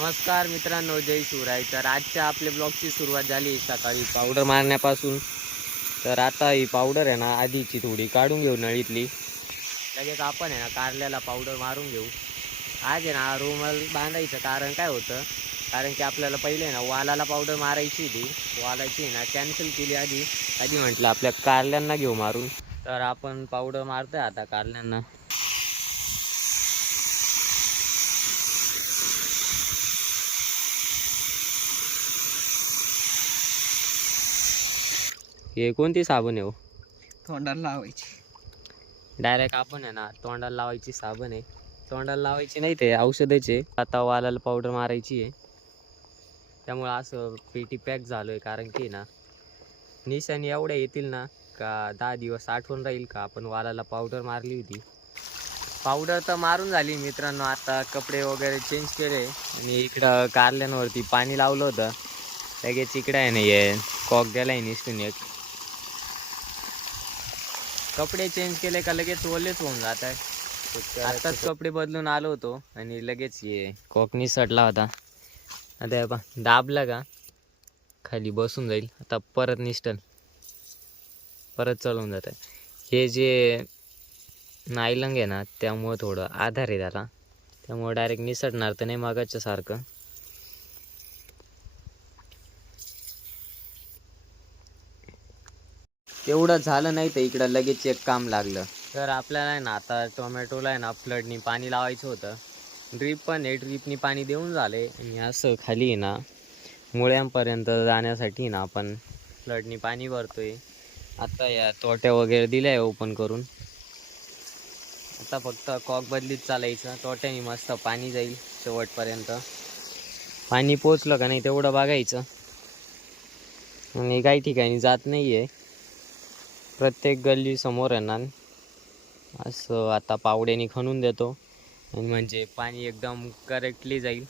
नमस्कार मित्रांनो, जय शिवराय. तर आजच्या आपल्या ब्लॉगची सुरुवात झाली सकाळी पावडर मारण्यापासून. तर आता ही पावडर आहे ना आधीची थोडी काढून घेऊ नळीतली. लगेच आपण आहे ना कारल्याला पावडर मारून घेऊ. आज आहे ना रुमाल बांधायचं कारण काय होतं, कारण की आपल्याला पहिले ना वालाला पावडर मारायची होती. वालाची ना कॅन्सल केली आधी म्हटलं आपल्या कारल्यांना घेऊ मारून. तर आपण पावडर मारतोय आता कारल्यांना. हे कोणती साबण आहे हो? तोंडाला लावायची. डायरेक्ट आपण आहे ना तोंडाला लावायची साबण आहे. तोंडाला लावायची नाही, ते औषधाचे. आता वालाला पावडर मारायची आहे, त्यामुळे असं पेटी पॅक झालो आहे. कारण की ना निशाणी एवढ्या येतील ना का 10 दिवस आठवण राहील का आपण वालाला पावडर मारली होती. पावडर तर मारून झाली मित्रांनो. आता कपडे वगैरे चेंज केले आणि इकडं कारल्यांवरती पाणी लावलं होतं. लगेच इकडं आहे ना ये कॉक गेला आहे निसटून एक. कपडे चेंज केले का लगेच ओलेच होऊन जात आहे. आत्ताच कपडे बदलून आलो होतो आणि लगेच ये कॉक निसटला होता. आता बा दाबला का खाली बसून जाईल. आता परत निसटल, परत चालवून जात आहे. हे जे नायलंग आहे ना त्यामुळं थोडं आधार आहे त्याला, त्यामुळं डायरेक्ट निसटणार तर नाही मागाच्या सारखं. तेवढं झालं नाही तर इकडं लगेच एक काम लागलं. तर आपल्याला आहे ना आता टोमॅटोला आहे ना फ्लडनी पाणी लावायचं होतं. ड्रीप पण आहे, ड्रीपनी पाणी देऊन झाले आणि असं खाली आहे ना मुळ्यांपर्यंत जाण्यासाठी ना आपण फ्लडनी पाणी भरतोय. आता या तोट्या वगैरे दिल्या आहे ओपन करून. आता फक्त कॉक बदलीत चालायचं. तोट्याने मस्त पाणी जाईल शेवटपर्यंत. पाणी पोचलं का नाही तेवढं बघायचं. आणि काही ठिकाणी जात नाही आहे. प्रत्येक गल्ली समोर आहे ना असं आता पावड्याने खणून देतो आणि म्हणजे पाणी एकदम करेक्टली जाईल.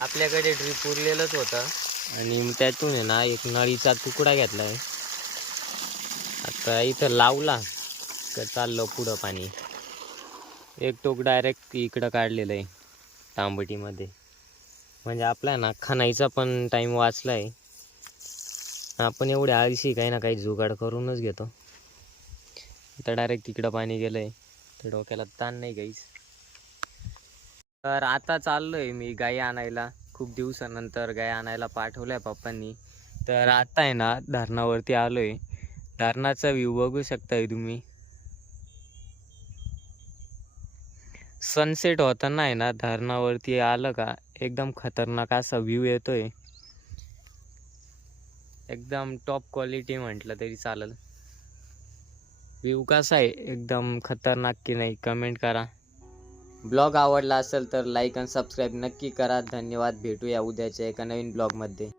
आपल्याकडे ड्रीप उरलेलंच होतं आणि त्यातून आहे ना एक नळीचा तुकडा घेतला आहे. आता इथं लावला का चाललं पुढं पाणी. एक टोक डायरेक्ट इकडं काढलेलं आहे तांबटीमध्ये. म्हणजे आपला ना खणायचा पण टाईम वाचला आहे. आपण एवढे आळशी काही ना काही जुगाड करूनच घेतो. आता डायरेक्ट तिकडं पाणी गेलं आहे तर डोक्याला ताण नाही गाईच. तर आता चाललो आहे मी गाई आणायला. खूप दिवसानंतर गाय आणायला पाठवलं आहे पप्पांनी. तर आता आहे ना धरणावरती आलो आहे. धरणाचा व्ह्यू बघू शकताय तुम्ही. सनसेट होताना आहे ना धरणावरती आलं का एकदम खतरनाक असा व्ह्यू येतोय. एकदम टॉप क्वालिटी म्हटलं तरी चालेल. व्ह्यू कसा आहे एकदम खतरनाक की नाही कमेंट करा. ब्लॉग आवडला असेल तर लाईक आणि सबस्क्राईब नक्की करा. धन्यवाद. भेटूया उद्याच्या एका नवीन ब्लॉगमध्ये.